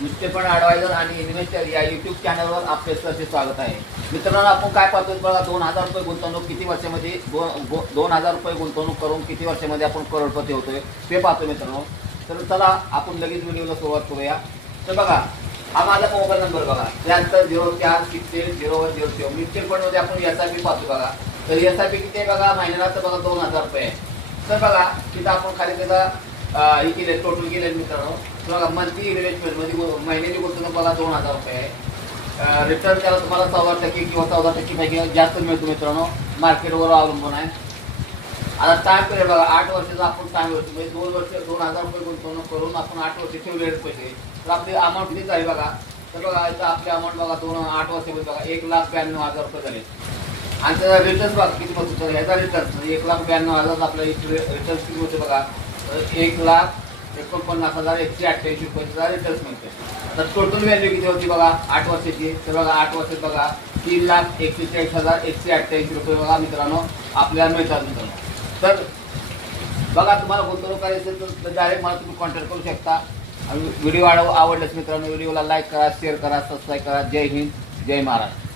Mutual fund adviser आणि investor या YouTube चॅनलवर आपले सरचे स्वागत आहे. मित्रांनो, आपण काय पाहतोय बघा, 2000 रुपये गुंतवणूक किती वर्षामध्ये 2000 रुपये गुंतवणूक करून किती वर्षामध्ये आपण करोडपती होतोय ते पाहतोय मित्रांनो. तर चला आपण लगेच व्हिडिओला सुरुवात करूया. तर बघा, हा माझा मोबाईल नंबर बघा, 73046010 म्युच्युअल फंडमध्ये आपण SIP पाहतो बघा. तर SIP किती आहे बघा, महिन्याला तर बघा 2000 रुपये आहे. तर बघा तिथं आपण खाली त्याचा हे केले, टोटल केले मित्रांनो. बघा मंथली इन्व्हेस्टमेंटमध्ये महिन्याची गुंतवणूक बघा 2000 रुपये आहे. रिटर्न त्याला तुम्हाला 14% किंवा 14% पैकी जास्त मिळतो मित्रांनो, मार्केटवर अवलंबून आहे. आता टाइम पिरियड बघा, 8 वर्षाचा आपण टाइम होतो, म्हणजे 2 वर्ष 2000 रुपये गुंतवणूक करून आपण 8 वर्ष ठेवलेले पैसे. तर आपली अमाऊंट किती झाली बघा. तर बघा इथं आपली अमाऊंट बघा 8 वर्षामध्ये बघा 1,92,000 रुपये झाले. आणि त्याचा रिटर्न बघा किती होतो. तर ह्याचा रिटर्न 1,92,000 आपला रिटर्न किती होते बघा, 1,49,188 रुपयाचा रिटर्न मिळते. तर टोटल व्हॅल्यू किती होती बघा 8 वर्षाची. तर बघा 8 वर्षात बघा 3,41,188 रुपये बघा मित्रांनो आपल्याला मिळतात मित्रांनो. तर बघा, तुम्हाला गुंतवणूक करायची असेल तर डायरेक्ट मला तुम्ही कॉन्टॅक्ट करू शकता. आणि व्हिडिओ आवडल्यास मित्रांनो व्हिडिओला लाईक करा, शेअर करा, सबस्क्राईब करा. जय हिंद, जय महाराष्ट्र.